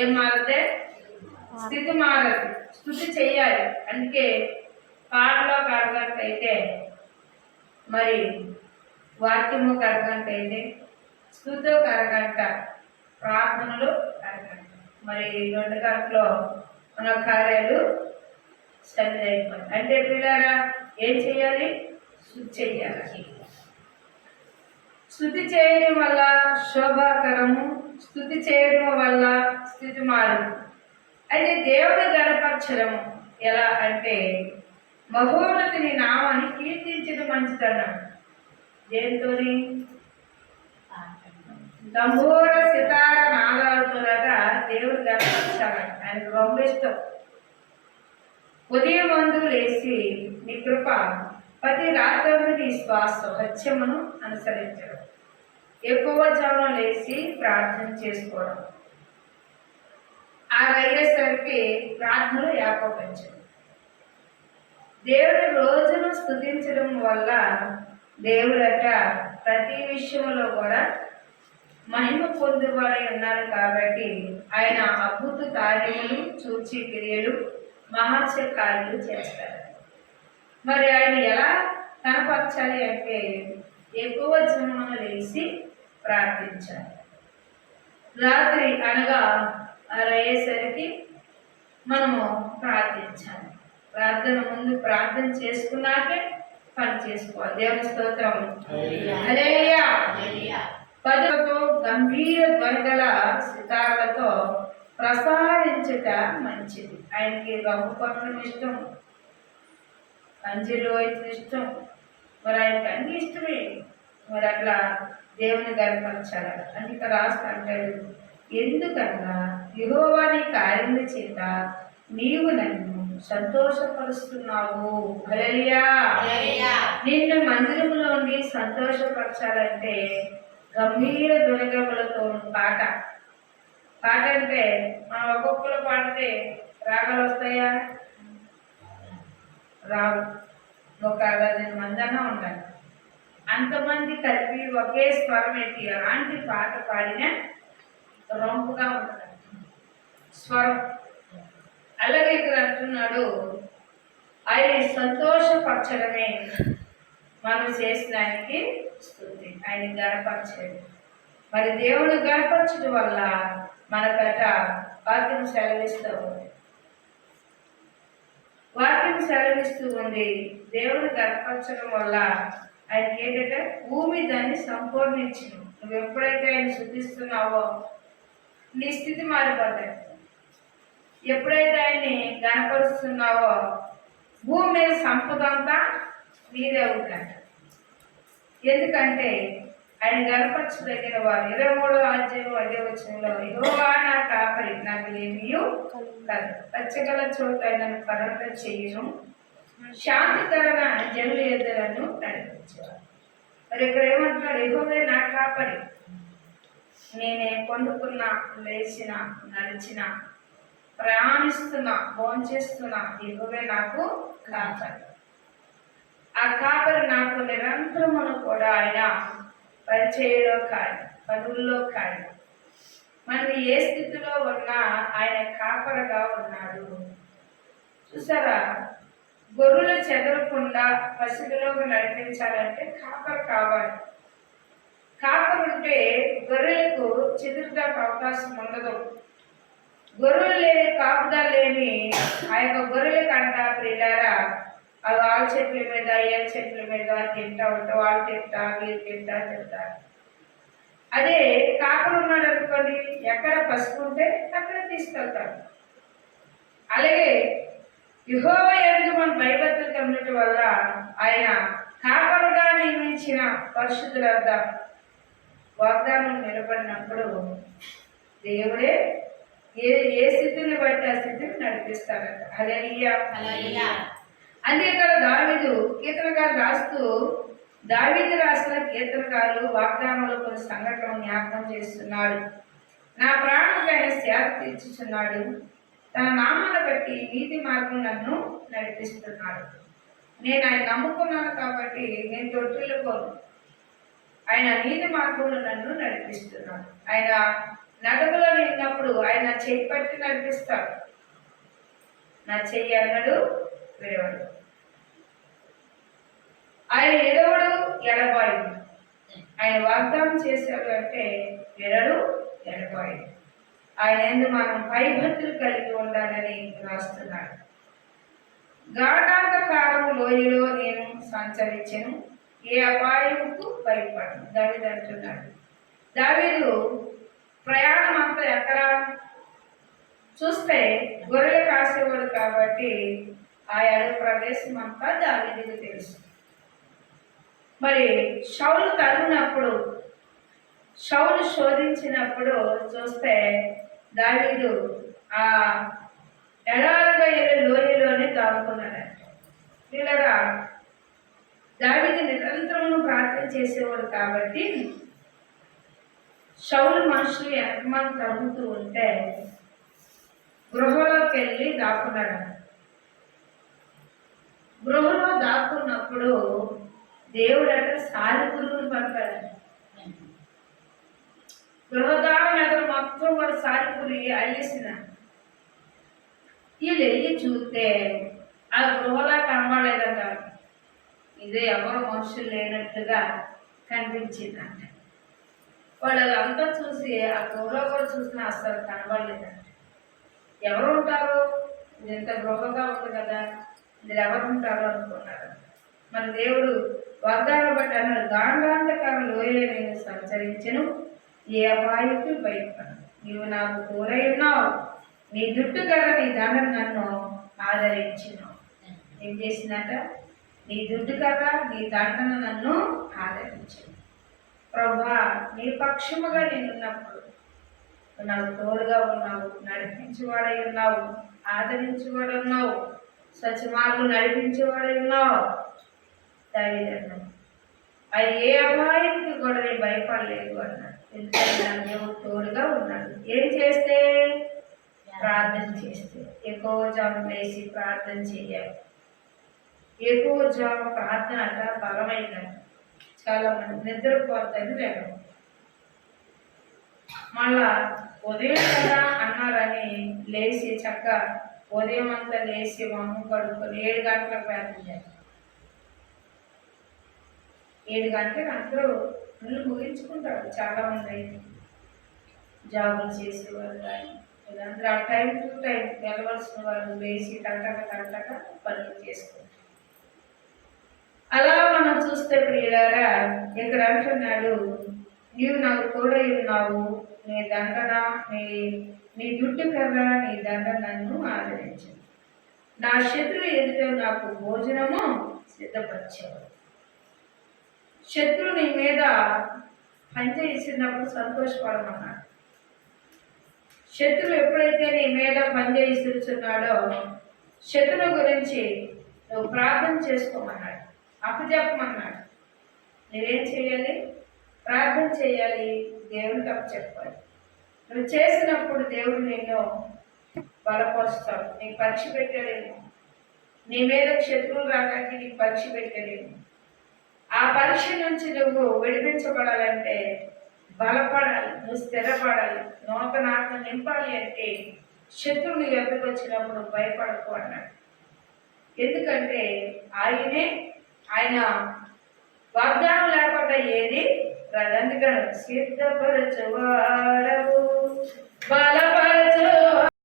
ఏం మారదే? స్థితి మారదు. స్థుతి చెయ్యాలి. అందుకే పాటలోకి అరగంట అయితే, మరి వాక్యము అరగంట అయితే, స్థుతికి అరగంట, ప్రార్థనలు అరగంట. మరి 2 గంటలో మన కార్యాలు స్టడీ అయిపోయింది. అంటే పిల్లరా ఏం చేయాలి? స్థుతి చెయ్యాలి. స్థుతి చేయడం వల్ల శోభాకరము, స్థుతి చేయడం వల్ల స్థితి మారదు. అయితే దేవుని గణపరచడము ఎలా అంటే, మహోన్నతుని నామాన్ని కీర్తించడం మంచిదన్నాడు. దేనితోని? తంబూర సితార నాదాలతోనగా దేవుని గణపరచాలి. ఆయనకు ரொம்ப ఇష్టం. ఉదయం మందు లేచి నీ కృప, ప్రతి రాత్రి నీ శ్వాస సత్యమును అనుసరించడం, ఎక్కువ జనం లేచి ప్రార్థన చేసుకోవడం, ఆ అయ్యేసరికి ప్రార్థనలు ఏకోపించడం. దేవుడి రోజును స్తుతించడం వల్ల దేవుడట ప్రతి విషయంలో కూడా మహిమ పొందువాడై ఉన్నాడు. కాబట్టి ఆయన అద్భుత కార్యములు, సూచి క్రియలు, మహాత్య కార్యాలు చేస్తారు. మరి ఆయన ఎలా కనపరచాలి అంటే, ఎక్కువ జనమును లేచి ప్రార్థించాలి. రాత్రి అనగా అయ్యేసరికి మనము ప్రార్థించాలి. ప్రార్థన ముందు ప్రార్థన చేసుకున్నాకే పని చేసుకోవాలి. దేవుని స్తోత్రం. హల్లెలూయా. పదులతో గంభీర ధ్వనిగల సితారలతో ప్రసారించుట మంచిది. ఆయనకి రంగు కొట్టడం ఇష్టం, కంజీలు అయితే ఇష్టం. మరి ఆయనకి అన్ని ఇష్టమే. మరి అట్లా దేవుని గర్పరచాలి. అందుకే రాస్తా అంటాడు, ఎందుకన్నా యెహోవా నీ కార్యముల చేత నీవు నన్ను సంతోషపరుస్తున్నావు. హల్లెలూయా. నిన్ను మందిరంలోని సంతోషపరచాలంటే గంభీర ధ్వనిగలతో పాట. పాట అంటే మనం ఒక్కొక్కరు పాడితే రాగాలు వస్తాయా? రావు. ఒక 10 మందన్నా ఉండాలి. అంతమంది కలిపి ఒకే స్వరం ఎత్తి అలాంటి పాట పాడినా రొంపుగా ఉంటుంది స్వరం. అలాగే ఇక్కడ అంటున్నాడు, ఆయన సంతోషపరచడమే మనం చేసినానికి స్తుతి, ఆయన గణపరచడం. మరి దేవుడు గణపరచడం వల్ల మన పేట వాక్యం సెలవిస్తూ ఉంది. వాక్యం సెలవిస్తూ ఉంది. దేవుడు గణపరచడం వల్ల ఆయనకి ఏంటంటే భూమి దాన్ని సంపూర్ణించను. నువ్వు ఎప్పుడైతే ఆయన శుద్ధిస్తున్నావో నీ స్థితి మారిపోతాయి. ఎప్పుడైతే ఆయన్ని గణపరుస్తున్నావో భూమి మీద సంపద అంతా మీదే అవుతాడు. ఎందుకంటే ఆయన గణపరచదగిన వారు 23వ అధ్యాయం 5వ వచనంలో, యెహోవా నా కాపరి, నాకు ఏమీ కలదు, పచ్చగల చోట నన్ను పడక చెయ్యను, శాంతికరణ జనుల ఎదురను నడిపించేవారు. మరి ఇక్కడ ఏమంటున్నాడు? యెహోవా నా కాపరి, నేనే పండుకున్నా, లేచిన, నడిచిన, ప్రయాణిస్తున్నా, భోంచేస్తున్నా, యెహోవా నాకు కాపరి. ఆ కాపరి నాకు నిరంతరమును కూడా ఆయన పరిచయంలో కానీ పనుల్లో కానీ మనం ఏ స్థితిలో ఉన్నా ఆయన కాపరగా ఉన్నాడు. చూసారా, గొర్రెలు చెదరకుండా పసిపిలోకి నడిపించాలంటే కాపర కావాలి. కాపరు ఉంటే గొర్రెలకు చెదురుదానికి అవకాశం ఉండదు. గొర్రెలు లేని, కాపుదా లేని ఆ యొక్క గొర్రెలకు అంట ప్రియులారా, అవి వాళ్ళ చెట్ల మీద, ఏ చెట్ల మీద తింటా ఉంటా, వాళ్ళు తింటా, వీళ్ళు తింటారు. అదే కాపరు ఉన్నాడు అనుకోండి, ఎక్కడ పసుపు ఉంటే అక్కడ తీసుకెళ్తాడు. అలాగే యెహోవా యందు మనం భయభక్తులు ఉండటం వల్ల ఆయన కాపరుగా నియమించిన పరిశుద్ధుల వద్ద వాగ్దానం నిలబడినప్పుడు దేవుడే ఏ స్థితిని బట్టి ఆ స్థితిని నడిపిస్తాడట. హల్లెలూయా. అందుకే ఇక్కడ దావీదు కీర్తనకారు రాస్తూ, దావీదు రాసిన కీర్తనకారు వాగ్దానంలో కొన్ని సంఘటనలు జ్ఞాపకం చేస్తున్నాడు. నా ప్రాణులకు ఆయన సేవ తీర్చుచున్నాడు, తన నామాన్ని బట్టి నీతి మార్గం నన్ను నడిపిస్తున్నాడు. నేను ఆయన నమ్ముకున్నాను కాబట్టి నేను తొట్టిల్లిపోను. ఆయన నీతి మార్గంలో నన్ను నడిపిస్తున్నాడు. ఆయన నగదులో నిన్నప్పుడు ఆయన చెయ్యి పట్టి నడిపిస్తాడు, నా చెయ్యి అన్నడు విడవడు. ఆయన ఎడవడు, ఎడబాయి. ఆయన వాగ్దానం చేశాడు అంటే ఎడడు, ఎడబాయి. ఆయన ఎందు మనం భయభక్తులు కలిగి ఉండాలని రాస్తున్నాడు. గాఢాంధకారము లోయలో నేను సంచరించెను, ఏ అపాయముకు భయపడను. దావీదు అంటున్నాడు. దావీదు ప్రయాణం అంతా ఎక్కడ చూస్తే గొర్రెలు కాసేవాడు కాబట్టి ఆ అడవి ప్రదేశం అంతా దావీదుకు తెలుసు. మరి షౌలు తరుణప్పుడు, షౌలు శోధించినప్పుడు చూస్తే దావీదు ఆ ఎడారుగా లోయలోనే దాక్కున్నాడంట. వీళ్ళగా దావీదు నిరంతరం ప్రార్థన చేసేవాడు కాబట్టి షౌలు మనుషులు ఎంతమంది తగ్గుతూ ఉంటే గృహలోకి వెళ్ళి దాక్కున్నాడు. గృహలో దాక్కున్నప్పుడు దేవుడట సాలిపురుగును పంపాడు. గృహదారం ఎదురు మొత్తం కూడా సాలిపురుగు అల్లేసిన. వీళ్ళు వెళ్ళి చూస్తే ఆ గృహలా కనబడలేదంట. ఇదే ఎవరు మనుషులు లేనట్లుగా కనిపించిందంట. వాళ్ళు అంతా చూసి ఆ గృహలో కూడా చూసినా అసలు కనబడలేదంట. ఎవరు ఉంటారు, ఇది ఎంత గృహగా ఉంది కదా, ఇందులో ఎవరు ఉంటారు అనుకున్నారు. మన దేవుడు వాగ్దానం బట్టి అన్నాడు, గాఢాంధకార లోయలో నేను సంచరించెను, ఏ అపాయకు భయపడను. నీవు నాకు తోడై ఉన్నావు, నీ జుట్టు కర్ర నీ దండం నన్ను ఆదరించినావు. ఏం చేసిందట? నీ జుట్టు కర్ర నీ దండను నన్ను ఆదరించను. ప్రభా, నీ పక్షముగా నేనున్నప్పుడు నాకు తోడుగా ఉన్నావు, నడిపించేవాడై ఉన్నావు, ఆదరించేవాడు ఉన్నావు, సత్యమార్గం నడిపించేవాడై ఉన్నావు. దావీదు అది ఏ అపాయానికి కూడా నేను భయపడలేదు అన్నాడు. ఎందుకంటే నా దేవుడు తోడుగా ఉన్నాడు. ఏం చేస్తే? ప్రార్థన చేస్తే. ఎక్కువ జాము వేసి ప్రార్థన చేయాలి. ఎక్కువ జాము ప్రార్థన అంట బలమైందంట. చాలా మంది నిద్రపోతుంది లేదు. మళ్ళా ఉదయం కదా అన్నారని లేచి చక్కగా ఉదయం అంతా లేచి మొహం కడుక్కొని 7 గంటలకు ప్రార్థన చేయాలి. 7 గంటలకు అందరూ పనులు ముగించుకుంటారు. చాలా మంది అయితే జాబులు చేసేవారు కానీ వీళ్ళందరూ ఆ టైం టు టైం వెళ్ళవలసిన వారు లేచి టంటక పనులు చేసుకుంటారు. అలా మనం చూస్తే ప్రియులారా, ఇక్కడ అంటున్నాడు, నీవు నాకు తోడై ఉన్నావు, నీ దండన నీ జుట్టు కర్ర నీ దండ నన్ను ఆదరించు. నా శత్రువు ఎదుట నాకు భోజనము సిద్ధపరిచావు. శత్రువు నీ మీద పనిచేసినప్పుడు సంతోషపడమన్నాడు. శత్రువు ఎప్పుడైతే నీ మీద పనిచేస్తున్నాడో శత్రువు గురించి నువ్వు ప్రార్థన చేసుకోమన్నాడు, అప్పచెప్పమన్నాడు. నువ్వేం చేయాలి? ప్రార్థన చేయాలి, దేవునికి అప్పచెప్పాలి. నువ్వు చేసినప్పుడు దేవుడు నిన్ను బలపరుస్తాడు. నీకు పరీక్ష పెట్టాడేమో, నీ మీద శత్రువులు రావడానికి నీకు పరీక్ష పెట్టాడేమో. ఆ పరీక్ష నుంచి నువ్వు విడిపించబడాలంటే బలపడాలి, నువ్వు స్థిరపడాలి, నూతన ఆత్మ నింపాలి అంటే శత్రువుని ఎదురు వచ్చినప్పుడు భయపడకు అన్నాడు. ఎందుకంటే ఆయన వాగ్దానం లేకుండా ఏది రదంగా సిద్ధపరచువాడవు బలప